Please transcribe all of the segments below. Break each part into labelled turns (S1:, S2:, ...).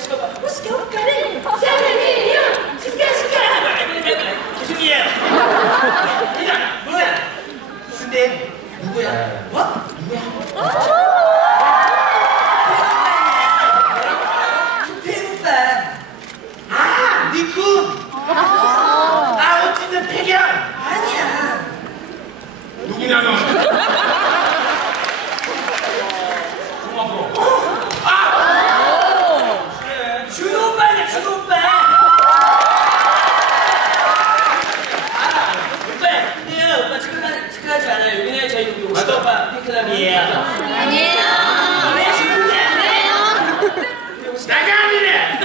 S1: 한참 잘나가는 오스카 오빠. 오스카 오빠를 사랑해요. 스카 스카. 알고 있는 죄송해요. 이자 뭐야? 근데 누구야? 어? 누구야? 김태훈 오빠. 아, 니쿤. 아, 어쨌든 태경. 아니야.
S2: 누구냐 너?
S1: 준호 오빠네, 준호 오빠. 오빠, 근데요, 오빠 착각하- 착각하지 말아요. 오스카 오빠 팬클럽이에요.
S3: 아니에요.
S1: 왜 지금 아니에요?
S2: 내가 아니래.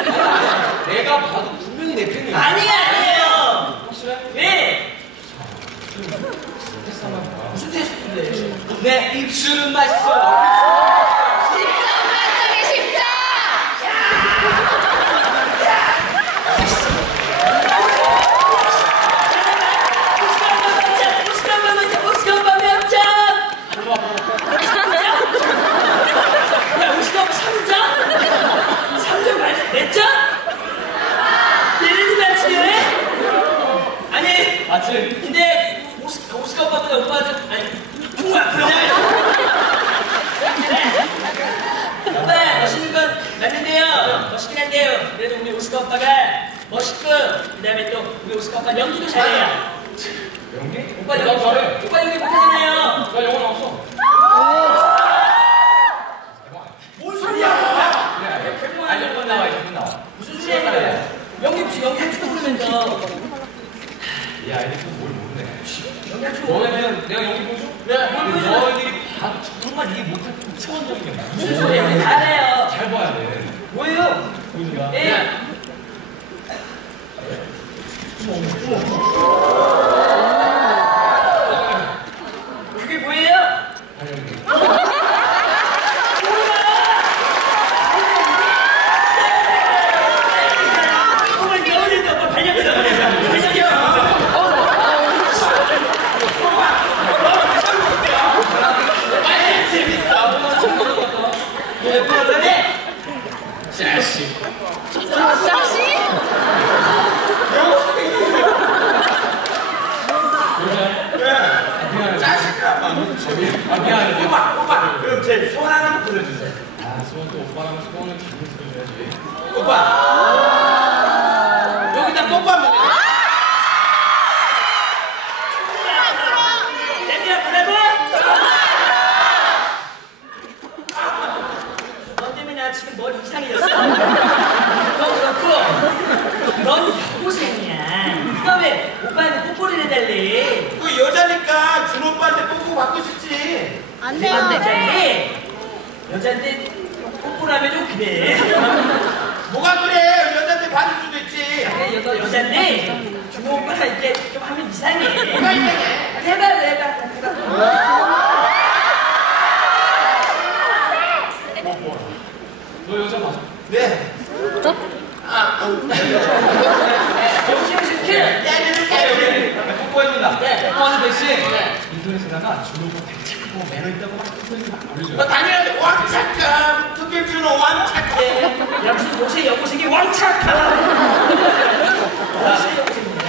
S2: 내가 봐도 분명히 내 팬이야.
S1: 아니야, 아니에요.
S2: 확실해?
S1: 무슨 테스트인데? 내 입술은 맛있어.
S3: 십자 만점에 십자.
S1: 오스카 오빠 만점! 오스카 오빠 만점! 오스카 오빠 만점! 야, 오스카 오빠 3점? 3점 맞아? 몇 점? 얘네들 맞히네? 근데 오스카, 오스카 오빠보다 오빠가 좀, 아니, 정말 그래. 그래. 오빠, 멋있는 건 맞는데요. 멋있긴 한데요. 그래도 우리 오스카 오빠가 멋있고, 그 다음에 또 우리 오스카 오빠 연기도 잘해요.
S2: 연기?
S1: 오빠
S2: 나
S1: 연기,
S2: 잘해.
S1: 오빠 연기 못하잖아요.
S2: 나 영어 나왔어.
S1: 뭔 소리야?
S2: 그래. 아니 분 나와 이제 분 나와.
S1: 무슨 소리야? 연기 무슨 연기 할지도 모르면서.
S2: 이 아이들 좀뭘 모르네.
S1: 연기 할지도 모르면
S2: 너네는 내가 연기 보여줘?
S1: 네, 뭘 보여줘?
S2: 너희들이 봐도 정말 이해 못할 그 차원적인 연기.
S1: 무슨 소리야? 우리 다 알아요.
S2: 잘 봐야 돼.
S1: 뭐예요?
S2: 보여준다.
S1: 예. 그게 뭐예요? 정말 여울인데 오빠 발렸다. 발렸어. 아니, 재밌어. 왜 그러더니?
S2: 자식.
S3: 다시?
S2: 미안해.
S1: 짜식아.
S2: 저기. 아 미안해.
S1: 오빠, 오빠. 그럼 제 소원 하나만 들어주세요.
S2: 아 수원 또 오빠랑 수원은 기분 쓰줘야지.
S1: 오빠. 여기다 뽀뽀하면 돼. 내가 보라고? 너 때문에 나 지금 머리 이상해졌어. 너 그렇고, 넌 여고생이야. 네가 왜 해달래?
S4: 그 여자니까 준 오빠한테 뽀뽀 받고 싶지.
S3: 안 돼요.
S1: 여자인데, 여자인데 뽀뽀를 하면 좀 그래.
S4: 뭐가 그래? 여자한테 받을 수도 있지.
S1: 그래, 여, 여잔데 준호 오빠가 이렇게 좀 하면 이상해.
S4: 뭐가 이상해?
S1: 해봐, 해봐.
S2: 너 여자 맞아?
S4: 네.
S1: 정신 시켜.
S4: 때리는 게
S2: 뽀뽀해준다.
S1: 네.
S2: 뽀뽀하는 대신
S1: 네.
S2: 인터넷에다가 준호가 되게 착하고 매너 있다고 막 뽀뽀해주고
S4: 막너
S2: 올려줘요.
S4: 당연히 왕착감. 특별 준호 왕착해.
S1: 역시 요새 여고생이 왕착하다. 역시 여고생이네.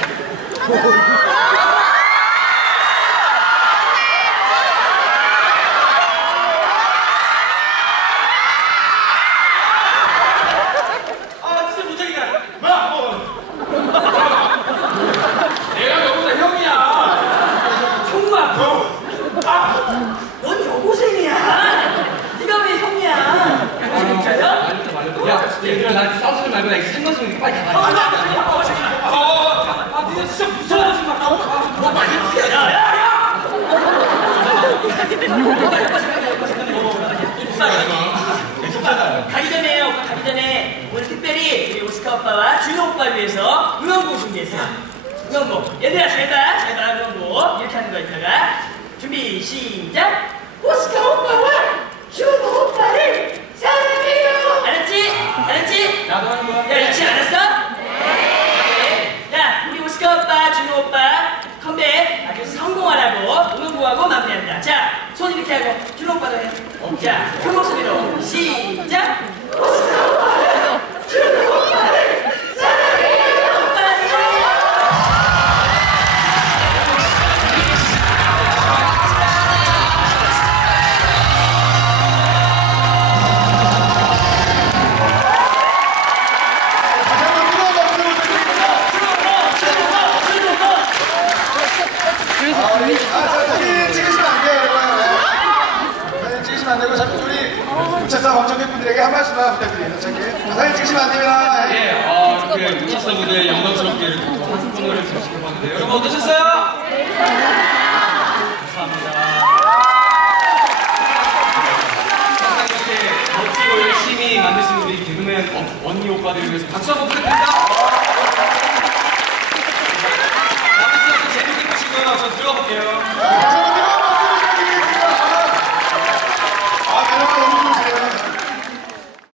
S4: 아 진짜 못하겠다. 뭐? 뭐? 내가 너보다 형이야.
S1: 정말.
S4: 너. 아.
S1: 넌 여고생이야. 네가 왜 형이야? 진짜요?
S2: 말렸다 말렸다. 야 얘들아 나한테 싸우지 말고 나 이거 생각해서 이렇게 빨리
S4: 아,
S2: 가라.
S4: 나, 아, 아, 아, 니네 진짜 무서워하지 마. 아, 뭐 많이 피해.
S1: 야, 야, 야! 오빠, 오빠 잠깐만, 오빠 잠깐만. 오빠, 가기 전에, 오빠 가기 전에 오늘 특별히 우리 오스카 오빠와 준호 오빠를 위해서 응원곡 준비했어요. 응원곡. 얘들아. 잘 봐, 응원곡. 이렇게 하는 거니까. 준비, 시작. 오스카 오빠와 준호 오빠를 사랑해요. 알았지? 알았지?
S2: 나도 하는 거야.
S1: 야, 잊지 않았어? 오빠도 해. 자, 큰 목소리로 시작.
S5: 한 말씀만 부탁드립니다. 저기. 자, 사진 찍으시면 안 됩니다. 네.
S2: 예, 어, 이렇게 우차사 무대 영광스럽게 잘 지켜봤는데 여러분 어떠셨어요? 감사합니다. 항상 이렇게 멋지고 열심히 만드시는 우리 개그맨 어- 언니 오빠들을 위해서 박수 한번 부탁드립니다.